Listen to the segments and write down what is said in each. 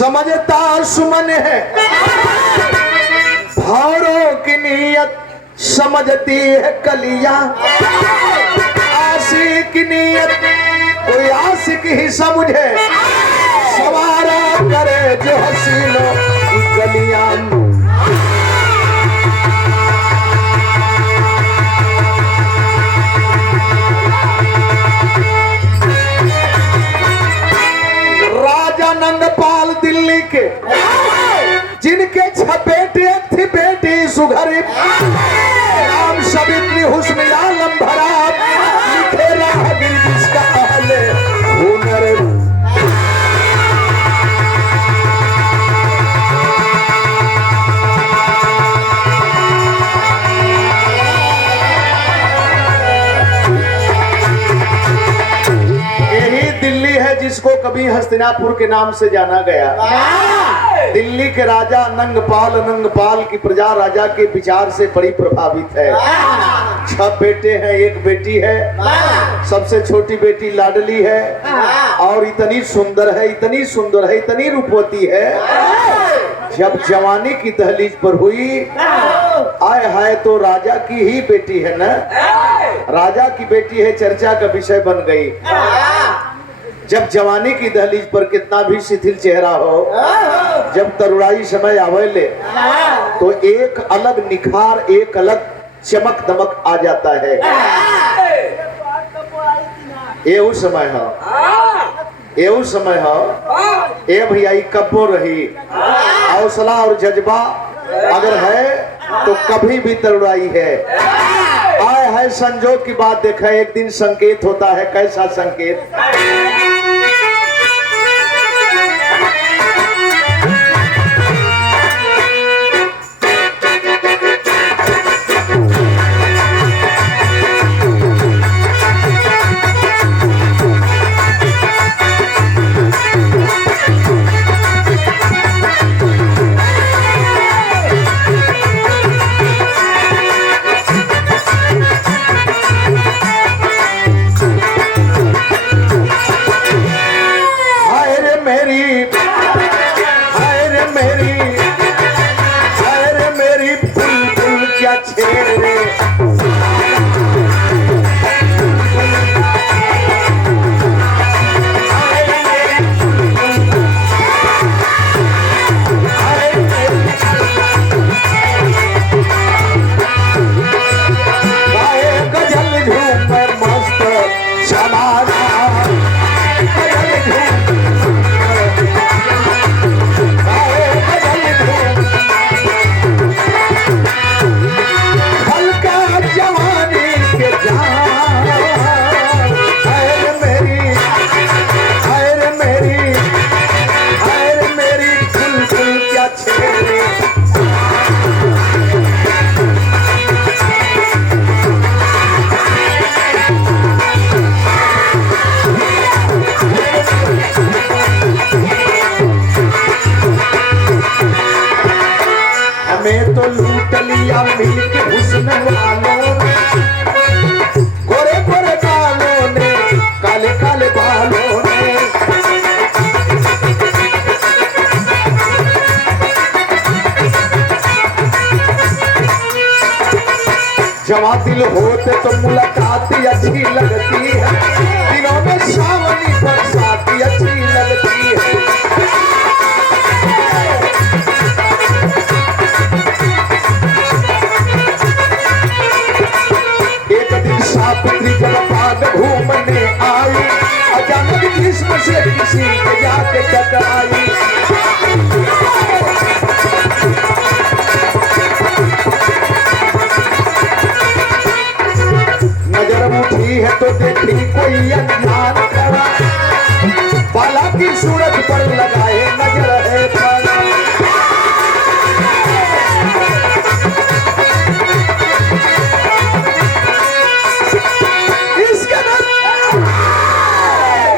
समझता सुमन है भावरों की नीयत समझती है कलिया। आशिक की नीयत कोई आशिक ही समझे सवारा करे जो हसीनों की गलियां। राजा नंदपाल दिल्ली के जिनके 6 बेटे थी बेटी सुघरी नाम सवित्री हुस्न आलम भरा लिखे राहगीर जिसका अहले हुनर। यही दिल्ली है जिसको कभी हस्तिनापुर के नाम से जाना गया। दिल्ली के राजा नंगपाल की प्रजा राजा के विचार से बड़ी प्रभावित है। 6 बेटे हैं, 1 बेटी है। सबसे छोटी बेटी लाडली है और इतनी सुंदर है, इतनी सुंदर है, इतनी रूपवती है। जब जवानी की दहलीज पर हुई आए हाय तो राजा की ही बेटी है ना, राजा की बेटी है, चर्चा का विषय बन गई। जब जवानी की दहलीज पर कितना भी शिथिल चेहरा हो, जब तरुणाई समय आवेले तो एक अलग निखार, एक अलग चमक दमक आ जाता है। एहू समय हो, एहू समय हो ए भैया कब्बो रही। हौसला और जज्बा अगर है तो कभी भी तरुणाई है। आए है संजोग की बात देखा, एक दिन संकेत होता है। कैसा संकेत? जवा दिल होते तो मुलाकात अच्छी लगती है, दिनों में सावनी बरसात अच्छी लगती है। एक दिन सावित्री जब बाग घूमने आई, अचानक जिस्म से किसी के जाके टकराई। उठी है तो देखी कोई अनजान खड़ा, बाला की सूरत पर लगाए नजर है पड़ा।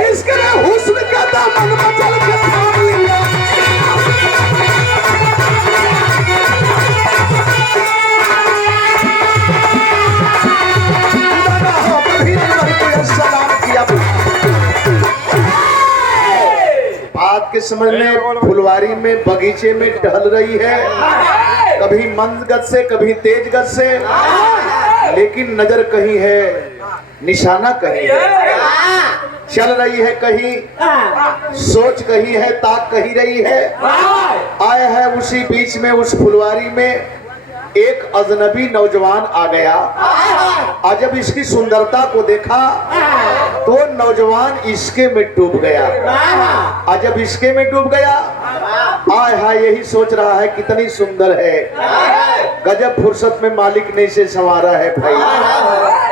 इसके हुस्न का दामन मचल के थाम लिया। समझ में फुलवारी में बगीचे में टहल रही है, कभी मंद गति से कभी तेज गति से, लेकिन नजर कहीं है, निशाना कहीं है, चल रही है कहीं, सोच कहीं है, ताक कहीं रही है। आया है उसी बीच में उस फुलवारी में एक अजनबी नौजवान आ गया। आज जब इसकी सुंदरता को देखा तो नौजवान इसके में डूब गया। आज जब इसके में डूब गया, आय हाय यही सोच रहा है कितनी सुंदर है, गजब फुर्सत में मालिक ने इसे संवारा है भाई।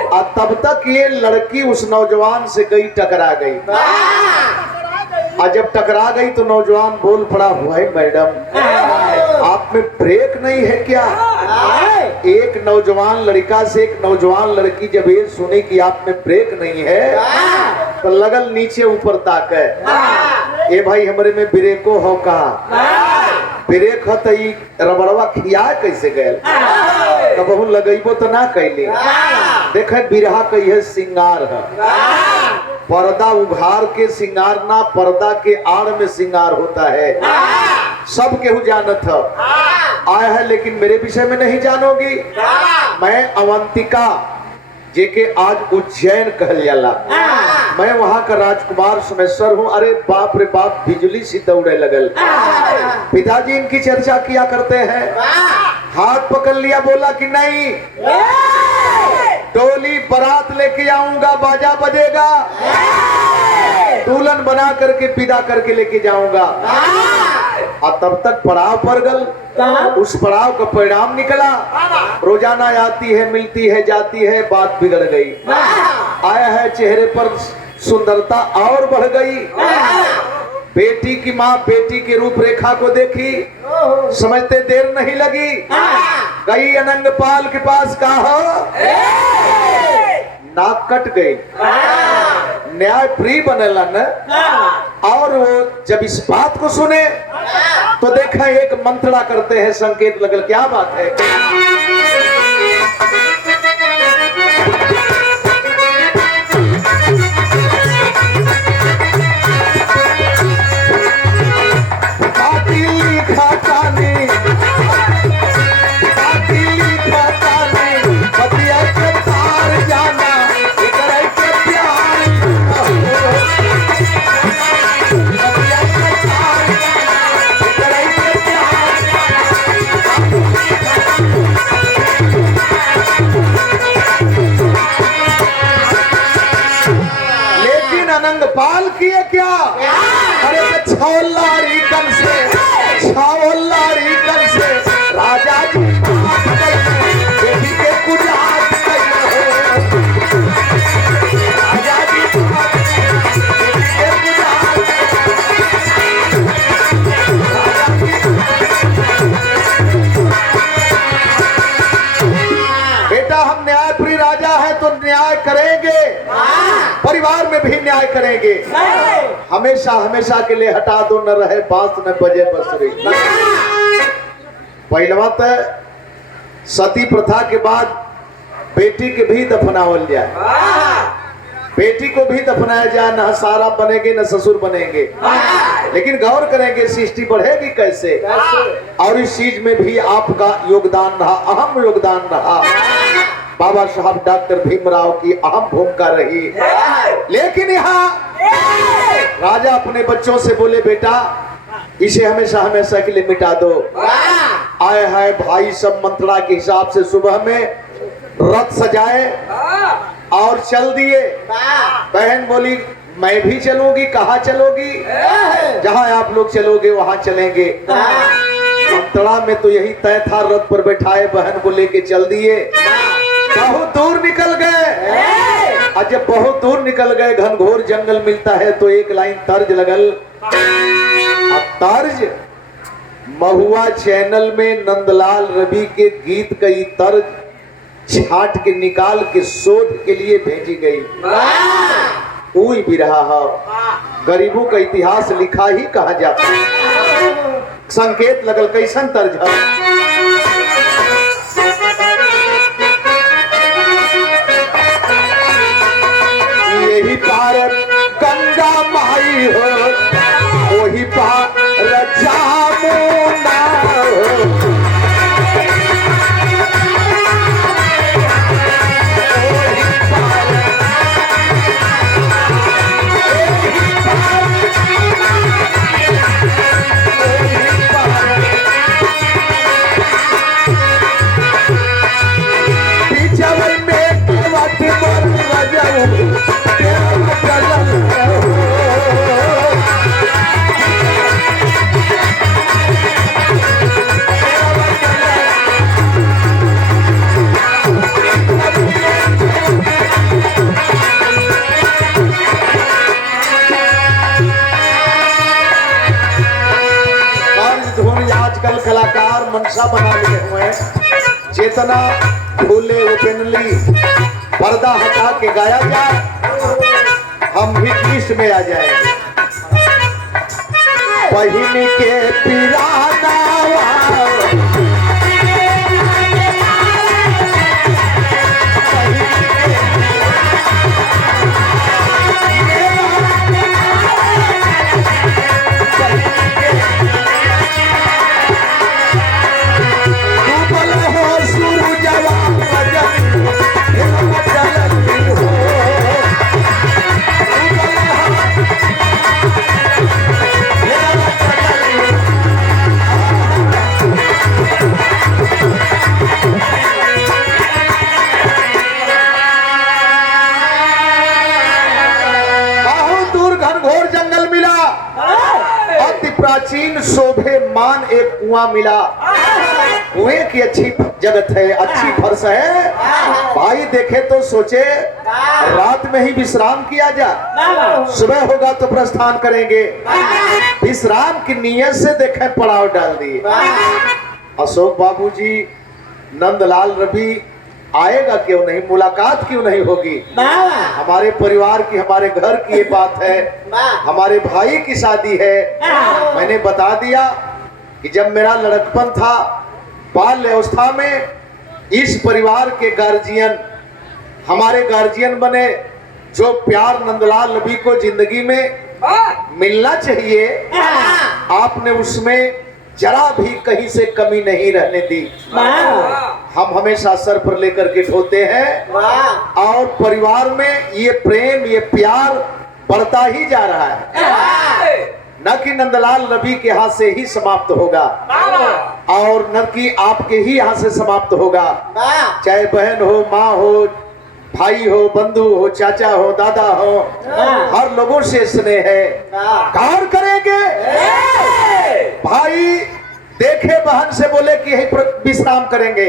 और तब तक ये लड़की उस नौजवान से गई टकरा गई। और जब टकरा गई तो नौजवान बोल पड़ा, हुआ है मैडम आप में ब्रेक नहीं है क्या? एक नौजवान लड़का से एक नौजवान लड़की जब ये सुने कि आप में ब्रेक नहीं है तो लगल नीचे ऊपर ताक है। ए भाई हमारे में ब्रेको हो कहा, ब्रेक है तो रबड़वा खिया कैसे गए, कबहू लगेबो तो ना कैली। देखे बिरहा कही है सिंगार है, पर्दा उघार के सिंगार ना, पर्दा के आड़ में सिंगार होता है। सब केहू जानत है, आया है लेकिन मेरे विषय में नहीं जानोगी। मैं अवंतिका जेके आज उज्जैन कहल जाला, मैं वहां का राजकुमार सुमेश्वर हूँ। अरे बाप रे बाप बिजली सी दौड़े लगल। पिताजी इनकी चर्चा किया करते हैं, हाथ पकड़ लिया, बोला कि नहीं टोली बारात लेके आऊंगा, बाजा बजेगा, दुल्हन बना करके विदा करके लेके जाऊंगा। और तब तक पड़ाव पर गल, उस पड़ाव का परिणाम निकला, रोजाना आती है मिलती है जाती है, बात बिगड़ गई। आया है चेहरे पर सुंदरता और बढ़ गई। बेटी की माँ बेटी की रूपरेखा को देखी, समझते देर नहीं लगी, गई अनंग पाल के पास, कहा नाक कट गई, न्याय प्रिय बनेला न। और वो जब इस बात को सुने तो देखा एक मंत्रणा करते हैं, संकेत लगल, क्या बात है। पाल किए क्या? अरे छौलारी कन से, छौलारी कन से राजा जी बेटी के कुजात राजा जी बेटी के कुजात। बेटा हम न्यायप्रिय राजा है तो न्याय करेंगे, परिवार में भी न्याय करेंगे। हमेशा हमेशा के लिए हटा दो, न रहे बांस न बजे बंसुरी। पहलवा तो सती प्रथा के बाद बेटी के भी दफनावल जाए, बेटी को भी दफनाया जाए, न सारा बनेंगे न ससुर बनेंगे। लेकिन गौर करेंगे सृष्टि बढ़ेगी कैसे, और इस चीज में भी आपका योगदान रहा, अहम योगदान रहा। बाबा साहब डॉक्टर भीमराव की अहम भूमिका रही। लेकिन यहाँ राजा अपने बच्चों से बोले, बेटा इसे हमेशा हमेशा के लिए मिटा दो। आए है भाई सब मंत्रणा के हिसाब से सुबह में रथ सजाए और चल दिए। बहन बोली मैं भी चलूंगी। कहाँ चलोगी? जहाँ आप लोग चलोगे वहां चलेंगे। मंत्रणा में तो यही तय था, रथ पर बैठाए बहन को लेके चल दिए। बहुत दूर निकल गए, और जब बहुत दूर निकल गए घनघोर जंगल मिलता है तो एक लाइन तर्ज लगल। तर्ज महुआ चैनल में नंदलाल रवि के गीत का ये तर्ज छाट के निकाल के शोध के लिए भेजी गई। कोई भी रहा है, गरीबों का इतिहास लिखा ही कहा जाता है। संकेत लगल कैसन तर्ज है। यही पार गंगा माई हो, वही पार जामुना आजकल कलाकार मनसा बना लिए हुए हैं, चेतना भूले ओपनली पर्दा हटा के गाया जाए, हम हिट लिस्ट में आ जाएंगे। बहिनी के पिराना प्राचीन शोभे मान एक कुआं मिला, कुएं की अच्छी जगत है, अच्छी फर्श है। भाई देखे तो सोचे रात में ही विश्राम किया जा, सुबह होगा तो प्रस्थान करेंगे। विश्राम की नीयत से देखे पड़ाव डाल दिए। अशोक बाबूजी नंदलाल रवि आएगा क्यों नहीं, मुलाकात क्यों नहीं होगी? हमारे परिवार की, हमारे घर की ये बात है, हमारे भाई की शादी है। मैंने बता दिया कि जब मेरा लड़कपन था, बाल्य अवस्था में, इस परिवार के गार्जियन हमारे गार्जियन बने। जो प्यार नंदलाल रवि को जिंदगी में मिलना चाहिए, आपने उसमें जरा भी कहीं से कमी नहीं रहने दी। हम हमेशा सर पर लेकर के ढोते हैं और परिवार में ये प्रेम, ये प्यार बढ़ता ही जा रहा है। न कि नंदलाल रवि के हाथ से ही समाप्त होगा और न कि आपके ही हाथ से समाप्त होगा। चाहे बहन हो, माँ हो, भाई हो, बंधु हो, चाचा हो, दादा हो, हर लोगों से स्नेह है। कार्य करेंगे। भाई देखे बहन से बोले कि यही विश्राम करेंगे,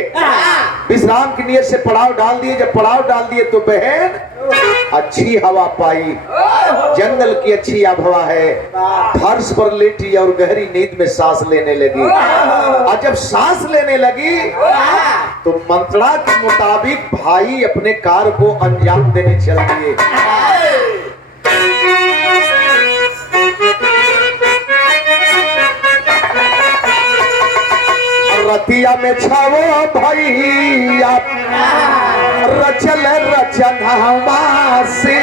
विश्राम की नियत से पड़ाव डाल दिए। जब पड़ाव डाल दिए तो बहन अच्छी हवा पाई, जंगल की अच्छी आबहवा है, फर्श पर लेटी और गहरी नींद में सांस लेने लगी। और जब सांस लेने लगी तो मंत्रणा के मुताबिक भाई अपने कार्य को अंजाम देने चल दिए। रतिया में छावो भैया रचल रचनवा से,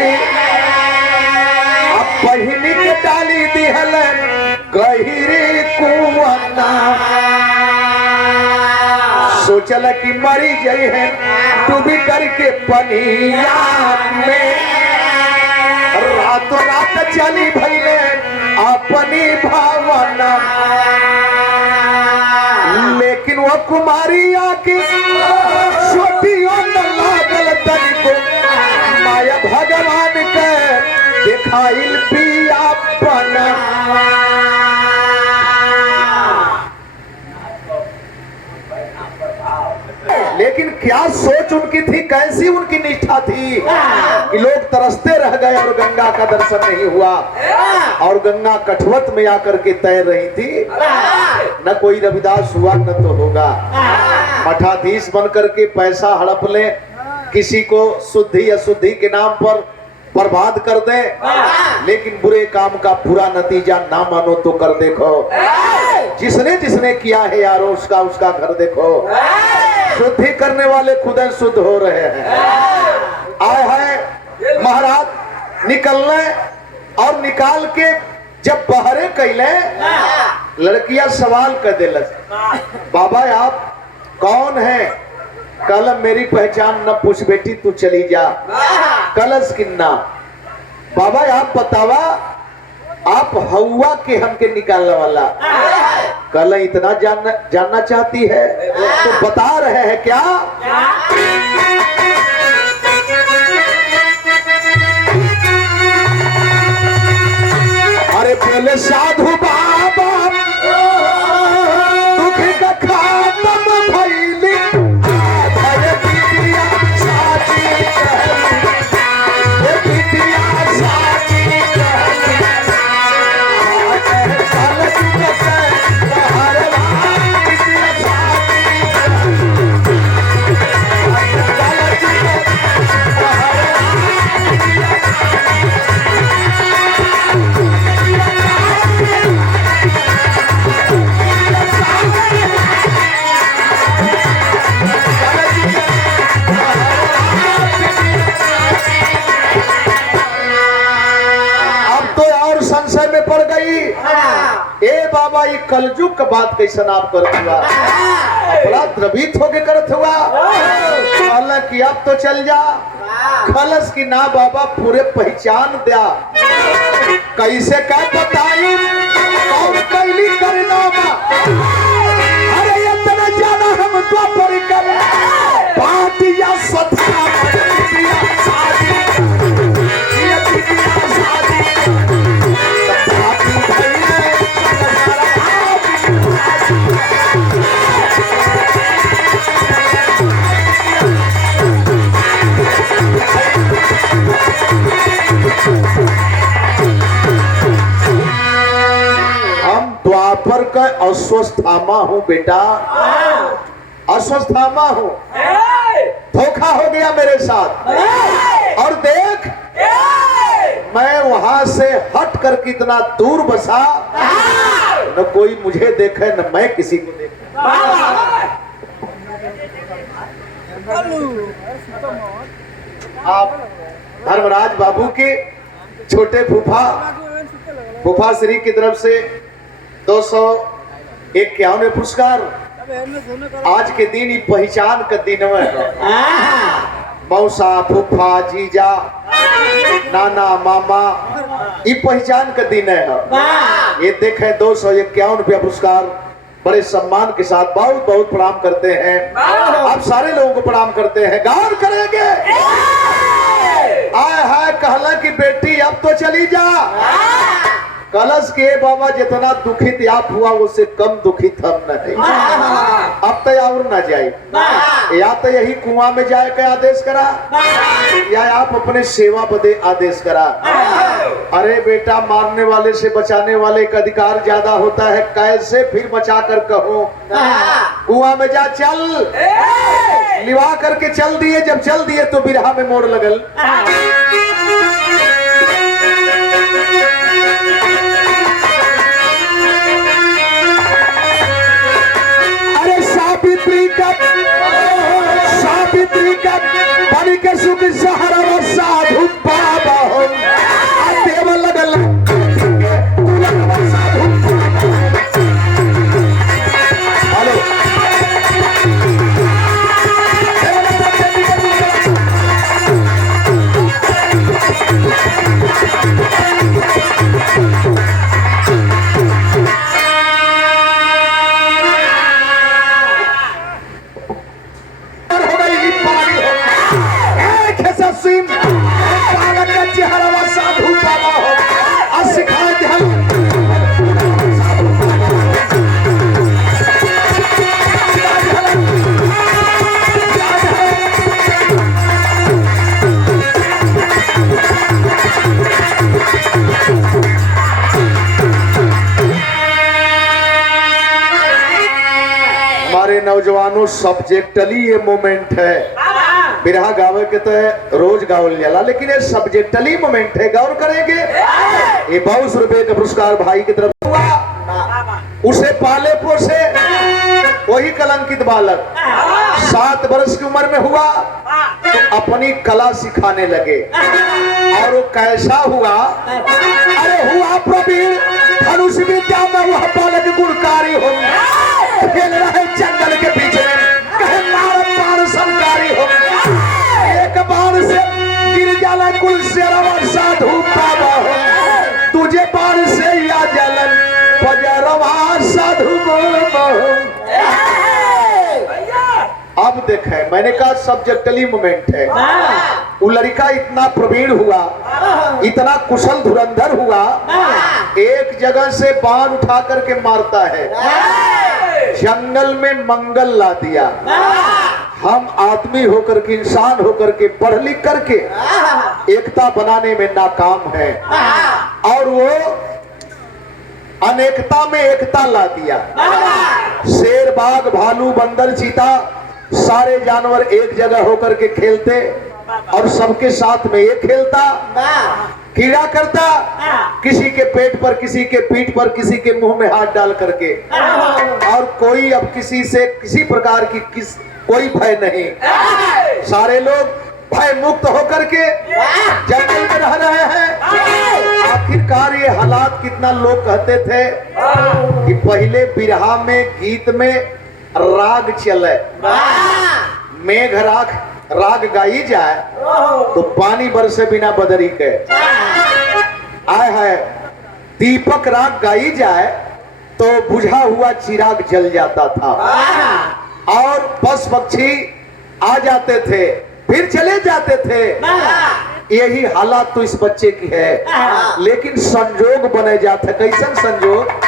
अब बहिनी के डाली दिहल गहिरे कुआं। सोचल कि मरी जई है डूबी करके पनिया में, रातों रात चली भैले अपनी भावना। लेकिन वो कुमारी आके छोटियों न लागल तनिको, माया भगवान के दिखाइल पिया बना। लेकिन क्या सोच उनकी थी, कैसी उनकी निष्ठा थी कि लोग तरसते रह गए और गंगा का दर्शन नहीं हुआ। और गंगा कठवत में आकर के तैर रही थी। न कोई रविदास हुआ न तो होगा। मठाधीश बन करके पैसा हड़प ले, किसी को शुद्धि अशुद्धि के नाम पर बर्बाद कर दे, लेकिन बुरे काम का बुरा नतीजा ना मानो तो कर देखो। जिसने जिसने किया है यारो उसका उसका घर देखो। शुद्धि करने वाले खुद शुद्ध हो रहे हैं। आए है महाराज निकलने और निकाल के जब बहरे कैले लड़कियां सवाल कर दिलस, बाबा आप कौन है? कल मेरी पहचान न पूछ बेटी, तू चली जा। कलश किन्ना, बाबा आप बतावा आप हवा के हमके निकालने वाला। कल इतना जानना चाहती है तो बता रहे हैं क्या? अरे बोले साधु बाबा दुख का खात्म भइली, आधे बिटिया साची कहली, ये बिटिया साची कहली, कल जुग के बहरवा बिटिया साची कहली, कल जुग के बहरवा बिटिया में पड़ गई। ए बाबा ये कलजुग का बात कैसे आप करत हुआ? अपना द्रवित होके करत हुआ। हालांकि अब तो चल जा। खलस की ना बाबा पूरे पहचान दिया, कैसे क्या बताई कौन कैली करना। अरे इतना जाना हम तो पर कर पाटिया सत्ता बिटिया शादी, ये बिटिया शादी द्वापर का अस्वस्थामा हूँ बेटा, अस्वस्थामा हूँ। धोखा हो गया मेरे साथ। और देख मैं वहां से हट कर कितना दूर बसा, न कोई मुझे देखे न मैं किसी को देखे। आप धर्मराज बाबू के छोटे फूफा श्री की तरफ से 251 पुरस्कार। आज के दिन ही पहचान का दिन है। मौसा फूफा जीजा नाना मामा ये पहचान का दिन है। ये देखें 251 रुपया पुरस्कार बड़े सम्मान के साथ बहुत बहुत प्रणाम करते हैं। आप सारे लोगों को प्रणाम करते हैं। गान करेंगे आए हाय कहला कि बेटी अब तो चली जा। कलश के बाबा जितना दुखित आप हुआ उससे कम दुखित हम नहीं। अब तो और न जाए, या तो यही कुआं में जाए के आदेश करा या आप अपने सेवा बदे आदेश करा। अरे बेटा मारने वाले से बचाने वाले का अधिकार ज्यादा होता है, कैसे फिर बचा कर कहो कुआं में जा चल। लिवा करके चल दिए, जब चल दिए तो बिरहा में मोड़ लगल। सावित्री का बड़ी के सुख सहारा साधु बाबा हो देव लगल साधु। हेलो साधु बाबा हो सिखा ध्यान। हमारे नौजवानों सब्जेक्टली ये मोमेंट है। बिरहा गावे के तो रोज गावल जाला, लेकिन ये सब्जेक्टली मोमेंट है। गौर करेंगे ये 22 रुपए का पुरस्कार भाई की तरफ हुआ। उसे पाले पोसे वही कलंकित बालक 7 वर्ष की उम्र में हुआ तो अपनी कला सिखाने लगे। और वो कैसा हुआ? अरे हुआ प्रवीण धनुष विद्या में वह बालक गुणकारी हो, खेल रहे जंगल के बीच में, कहे मार बाण संकारी हो, एक बाण से गिर जाला कुल शेरवा साधु बाबा हो, तुझे बाण से या जलन बजरवा साधु बाबा हो। अब देखें, मैंने कहा सब्जेक्टली मोमेंट है। वो लड़का इतना प्रवीण हुआ, इतना कुशल धुरंधर हुआ, एक जगह से बाण उठा करके मारता है, जंगल में मंगल ला दिया। हम आदमी होकर के, इंसान होकर के, पढ़ लिख करके एकता बनाने में नाकाम है, और वो अनेकता में एकता ला दिया। शेर, बाघ, भालू, बंदर, चीता, सारे जानवर एक जगह होकर के खेलते और सबके साथ में ये खेलता, कीड़ा करता, किसी के पेट पर, किसी के पीठ पर, किसी के मुंह में हाथ डाल करके, और कोई अब किसी से किसी प्रकार की कोई भय नहीं, सारे लोग भय मुक्त होकर के जंगल में रह रहे हैं। आखिरकार ये हालात, कितना लोग कहते थे कि पहले बिरहा में, गीत में राग चले, मेघ राग गाई जाए तो पानी बरसे बिना बदरी के, आए है दीपक राग गाई जाए तो बुझा हुआ चिराग जल जाता था, और पशु पक्षी आ जाते थे फिर चले जाते थे। यही हालात तो इस बच्चे की है, लेकिन संजोग बने जाते। कैसन संजोग?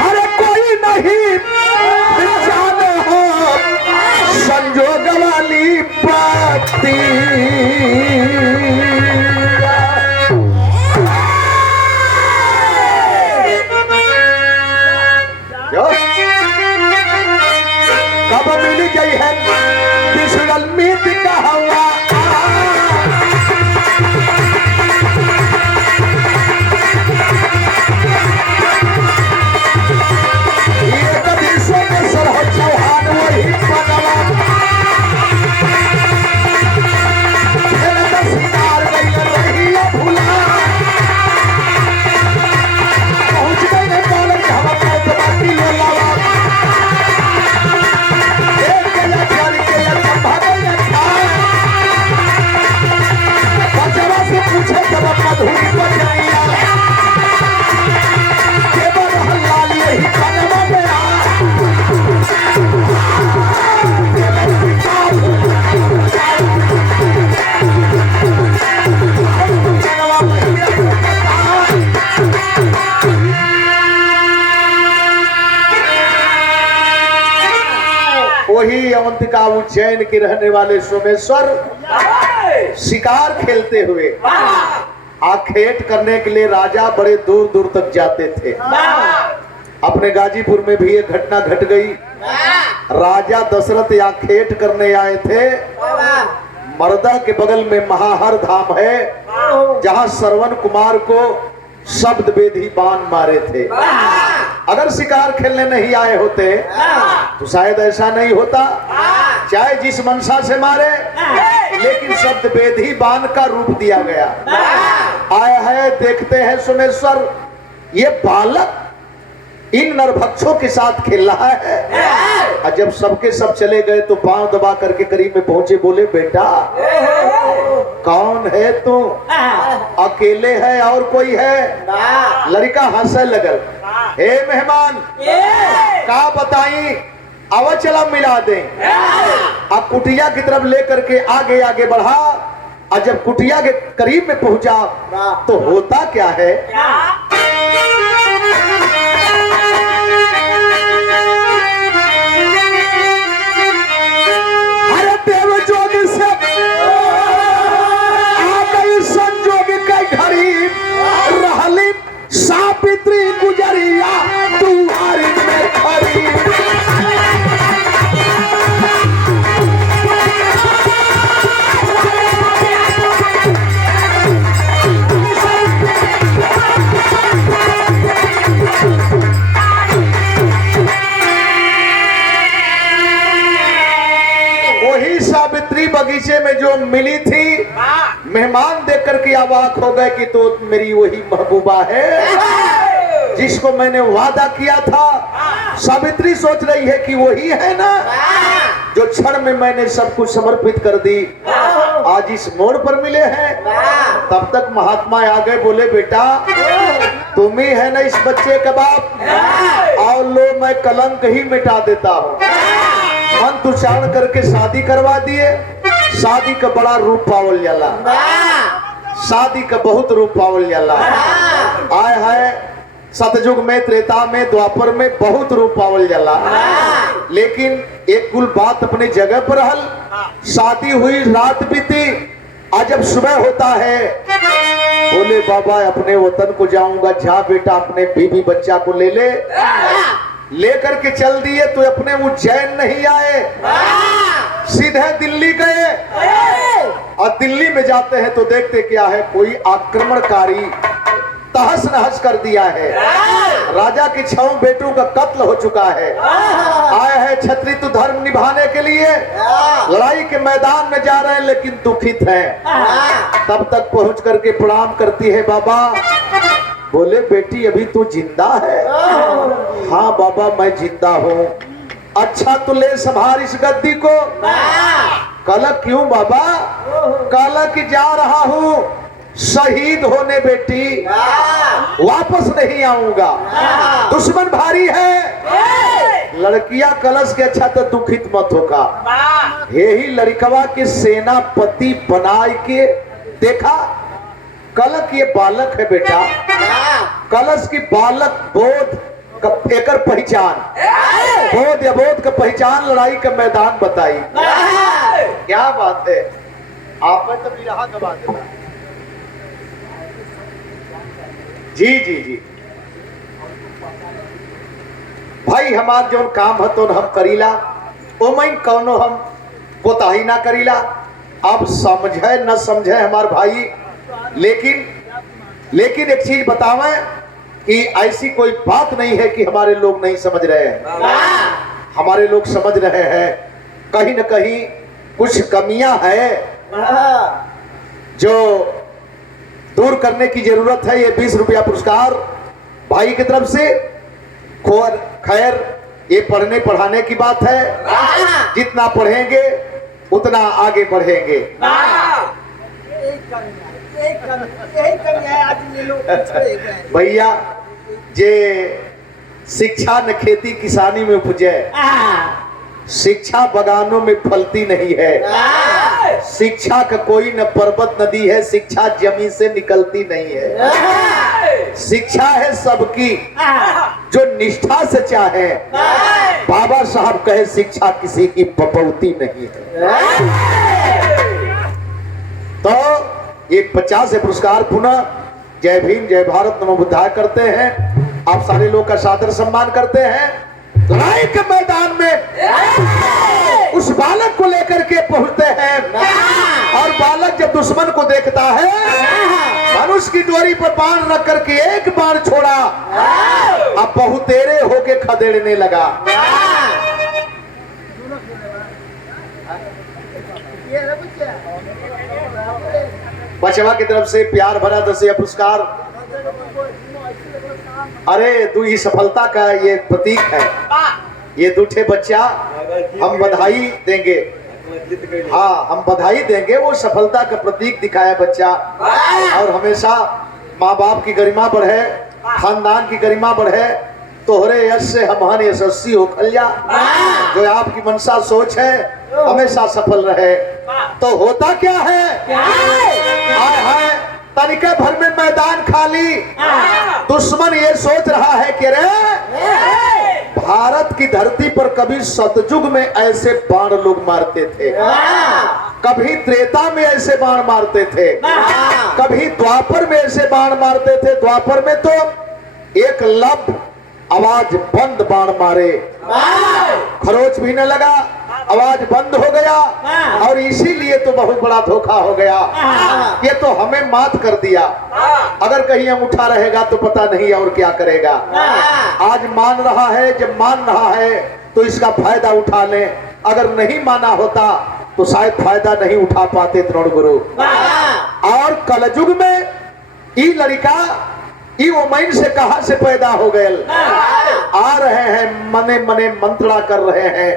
अरे कोई नहीं जाने हो संजोग वाली बाती, कब मिल गई है बिछड़ल मीत का हवा, ये कभी सोमेश्वर हो चौहान वही बनवा, फिर दसीदार गई रही भूला, पहुंच गई है बालक हम अपने बाकी ले लावा, पूछे जब मधुरी बजैया केवल हलाल यही कदम में वही अवंतिका उज्जैन के रहने वाले सोमेश्वर शिकार खेलते हुए, आखेट करने के लिए राजा बड़े दूर दूर तक जाते थे। अपने गाजीपुर में भी एक घटना घट गई। राजा दशरथ आखेट करने आए थे। मरदा के बगल में महाहर धाम है, जहां श्रवण कुमार को शब्द वेदी बाण मारे थे। अगर शिकार खेलने नहीं आए होते तो शायद ऐसा नहीं होता, चाहे जिस मनसा से मारे, लेकिन शब्द वेदी बाण का रूप दिया गया। आया है, देखते हैं सोमेश्वर, ये बालक इन नरभक्षों के साथ खेल रहा है। और जब सबके सब चले गए तो पांव दबा करके करीब में पहुंचे, बोले बेटा कौन है तू? अकेले है और कोई है? लड़का हंसे लगल, हे मेहमान का बताई, आवा चला मिला दे। अब कुटिया की तरफ लेकर के आगे आगे बढ़ा, और जब कुटिया के करीब में पहुंचा तो होता क्या है, अरे देव जोग से आ गई संजोग के घड़ी, रहली सावित्री गुजरिया दुआरी में खड़ी। बगीचे में जो मिली थी, मेहमान देख करके अवाक हो गए कि तो मेरी वही महबूबा है जिसको मैंने वादा किया था। सावित्री सोच रही है कि वही है ना जो क्षण में मैंने सब कुछ समर्पित कर दी, आज इस मोड़ पर मिले हैं। तब तक महात्मा आ गए, बोले बेटा तुम ही है ना इस बच्चे का बाप, आओ लो मैं कलंक ही मिटा देता हूँ। मंत्र उच्चारण करके शादी करवा दिए। शादी का बड़ा रूप पावल जाला, शादी का बहुत रूप पावल जाला। आए है सतयुग में, त्रेता में, द्वापर में बहुत रूप पावल जाला, लेकिन एक कुल बात अपने जगह पर हल। शादी हुई, रात बीती, आज जब सुबह होता है बोले बाबा अपने वतन को जाऊंगा। जा बेटा अपने बीवी बच्चा को ले ले। लेकर के चल दिए तो अपने उज्जैन नहीं आए, सीधे दिल्ली गए। और दिल्ली में जाते हैं तो देखते क्या है, कोई आक्रमणकारी तहस नहस कर दिया है। राजा के 6 बेटों का कत्ल हो चुका है। आए हैं क्षत्रिय धर्म निभाने के लिए, लड़ाई के मैदान में जा रहे हैं लेकिन दुखित हैं। तब तक पहुंच करके प्रणाम करती है, बाबा। बोले बेटी अभी तू जिंदा है? हाँ बाबा मैं जिंदा हूँ। अच्छा तो ले संभाल इस गद्दी को। कल क्यों बाबा? कल कि जा रहा हूँ शहीद होने बेटी, वापस नहीं आऊंगा, दुश्मन भारी है। लड़कियां कलश के अच्छा तो दुखित मत होगा, यही लड़कवा के सेनापति बनाए के देखा। कलक ये बालक है बेटा, कलश की बालक बोध एकर पहचान, बोध या बोध का पहचान लड़ाई का मैदान बताई। क्या बात है, आप में तो बिरहा गवा देना। जी जी जी भाई, हमार जो काम है तो हम करीला, ओ मैं कौनो हम कोताही ना करीला। अब समझे न समझे हमार भाई, लेकिन एक चीज बतावे कि ऐसी कोई बात नहीं है कि हमारे लोग नहीं समझ रहे हैं। हमारे लोग समझ रहे हैं, कहीं न कहीं कुछ कमियां हैं जो दूर करने की जरूरत है। ये 20 रुपया पुरस्कार भाई की तरफ से। खैर ये पढ़ने पढ़ाने की बात है, जितना पढ़ेंगे उतना आगे बढ़ेंगे। भैया जे शिक्षा न खेती किसानी में उपजे, शिक्षा बगानों में फलती नहीं है। शिक्षा का कोई न पर्वत नदी है, शिक्षा जमीन से निकलती नहीं है। शिक्षा है सबकी जो निष्ठा से चाहे। बाबा साहब कहे शिक्षा किसी की बपौती नहीं है। तो ये 50 पुरस्कार पुनः जय भीम जय भारत नमो बुद्धाय करते हैं। आप सारे लोग का सादर सम्मान करते हैं। लड़ाई के मैदान में उस बालक को लेकर के पहुंचते हैं, और बालक जब दुश्मन को देखता है, धनुष की डोरी पर बाण रख करके एक बाण छोड़ा, अब बहुतेरे होके खदेड़ने लगा। बचवा की तरफ से प्यार भरा 10 पुरस्कार। अरे तू ये सफलता का ये प्रतीक है, ये दूठे बच्चा हम बधाई देंगे। हाँ हम बधाई देंगे, वो सफलता का प्रतीक दिखाया बच्चा। और हमेशा माँ बाप की गरिमा बढ़े, खानदान की गरिमा बढ़े। तोहरे यश से हम यशस्वी हो खलिया, जो आपकी मनसा सोच है हमेशा सफल रहे। तो होता क्या है, आए हाय तनिके भर में मैदान खाली। दुश्मन ये सोच रहा है कि रे भारत की धरती पर कभी सतयुग में ऐसे बाण लोग मारते थे, कभी त्रेता में ऐसे बाण मारते थे, कभी द्वापर में ऐसे बाण मारते थे। द्वापर में तो एक लब आवाज बंद बाण मारे, खरोच भी न लगा, आवाज बंद हो गया। और इसीलिए तो बहुत बड़ा धोखा हो गया, ये तो हमें मात कर दिया। अगर कहीं हम उठा रहेगा तो पता नहीं और क्या करेगा। आज मान रहा है, जब मान रहा है तो इसका फायदा उठा लें। अगर नहीं माना होता तो शायद फायदा नहीं उठा पाते द्रोण गुरु। और कलयुग में ये लड़का ये ओमैन से कहां से पैदा हो गए, आ रहे हैं मने मने मंत्रणा कर रहे हैं।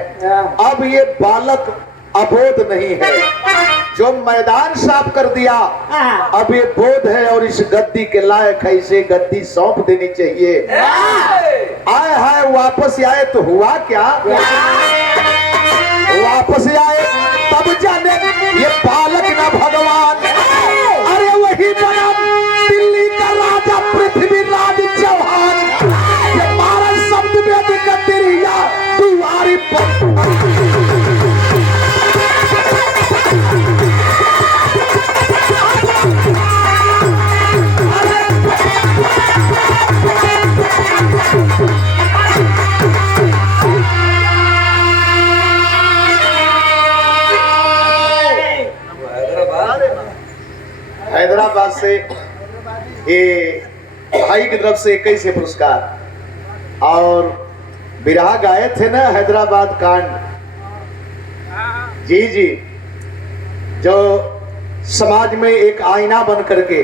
अब ये बालक अबोध नहीं है, जो मैदान साफ कर दिया अब ये बोध है और इस गद्दी के लायक है, इसे गद्दी सौंप देनी चाहिए। आए हाय वापस आए तो हुआ क्या, वापस आए तब जाने ये बालक ना भगवान, अरे वही बना दिल्ली का राजा पृथ्वीराज चौहान, ये 12 शब्द में दिया तुम्हारी हैदराबाद से ये भाई की तरफ से 21 पुरस्कार। और बिरहा गाए थे ना हैदराबाद कांड, जी जी, जो समाज में एक आईना बन करके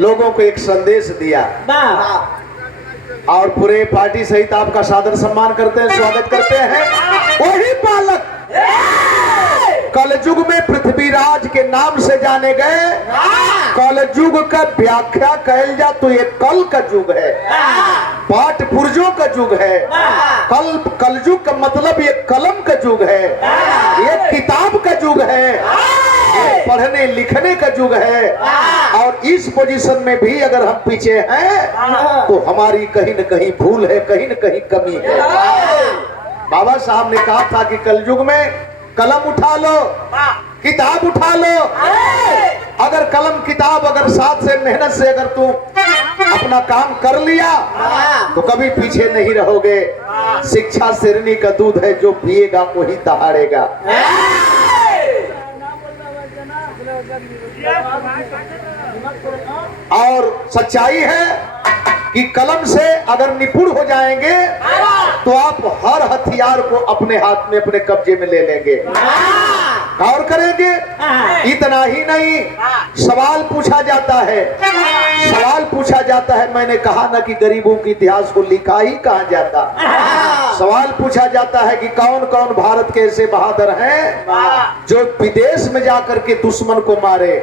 लोगों को एक संदेश दिया। और पूरे पार्टी सहित आपका सादर सम्मान करते हैं, स्वागत करते हैं। वही बालक कलयुग में पृथ्वीराज के नाम से जाने गए। कलयुग का व्याख्या कहल जा तो ये कल का युग है, पाठ पुर्जों का युग है। कलयुग का मतलब ये कलम का युग है, ये किताब का युग है, ये पढ़ने लिखने का युग है। और इस पोजीशन में भी अगर हम पीछे हैं तो हमारी कहीं न कहीं भूल है, कहीं न कहीं कमी है। बाबा साहब ने कहा था कि कलयुग में कलम उठा लो, किताब उठा लो। अगर कलम किताब अगर साथ से मेहनत से अगर तू अपना काम कर लिया तो कभी पीछे नहीं रहोगे। शिक्षा सिरनी का दूध है, जो पिएगा वही दहाड़ेगा। और सच्चाई है कि कलम से अगर निपुण हो जाएंगे तो आप हर हथियार को अपने हाथ में अपने कब्जे में ले लेंगे। गौर करेंगे, इतना ही नहीं, सवाल पूछा जाता है, सवाल पूछा जाता है। मैंने कहा ना कि गरीबों के इतिहास को लिखा ही कहा जाता। सवाल पूछा जाता है कि कौन कौन भारत के ऐसे बहादुर हैं जो विदेश में जाकर के दुश्मन को मारे,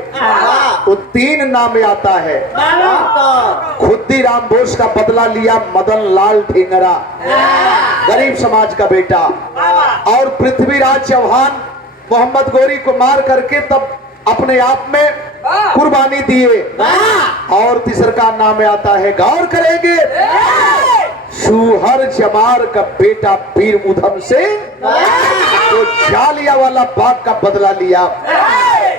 तो 3 नाम आता है। खुद्दीराम बोस का बदला लिया मदन लाल ढींगरा, गरीब समाज का बेटा। और पृथ्वीराज चौहान मोहम्मद गोरी को मार करके तब अपने आप में कुर्बानी दिए। और तीसरा का नाम आता है, गौर करेंगे, शूहर जमार का बेटा वीर उधम से तो जालिया वाला बाग का बदला लिया।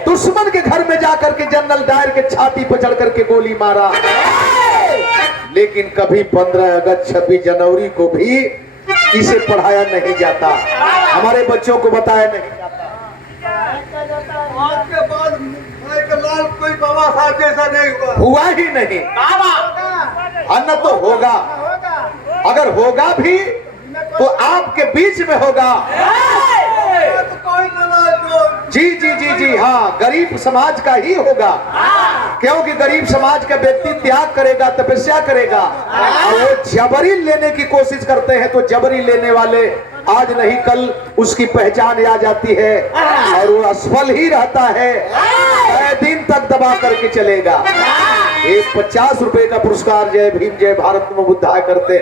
दुश्मन के घर में जाकर के जनरल डायर के छाती पर चढ़ करके गोली मारा। लेकिन कभी 15 अगस्त 26 जनवरी को भी इसे पढ़ाया नहीं जाता, हमारे बच्चों को बताया नहीं जाता। आज के बाद लाल कोई बाबा साहब जैसा नहीं हुआ ही नहीं। अन्य तो होगा, अगर होगा भी तो आपके बीच में होगा। जी जी जी जी हाँ, गरीब समाज का ही होगा, क्योंकि गरीब समाज का व्यक्ति त्याग करेगा, तपस्या करेगा। और वो जबरी लेने की कोशिश करते हैं तो जबरी लेने वाले आज नहीं कल उसकी पहचान आ जाती है और वो असफल ही रहता है, दिन तक दबा करके चलेगा। एक 50 रुपए का पुरस्कार जय भीम जय भारत में बुद्धा करते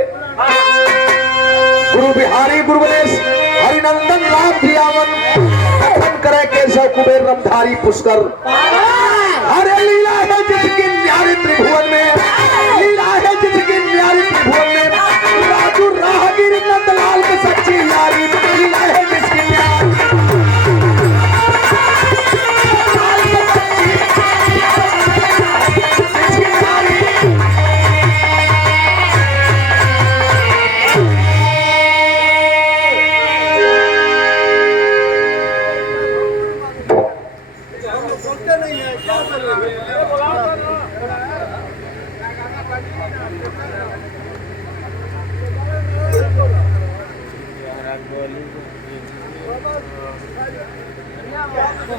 गुरु बिहारी गुरु गणेश हरिनंदन राम धियावन कथन करे केशव कुबेर रमधारी पुष्कर। हरे लीला है जिसकी न्यारी त्रिभुवन में, लीला है जिसकी न्यारी त्रिभुवन में, राजू राहगीर नंदलाल के सच्ची यारी, लीला है जिसकी न्यारी।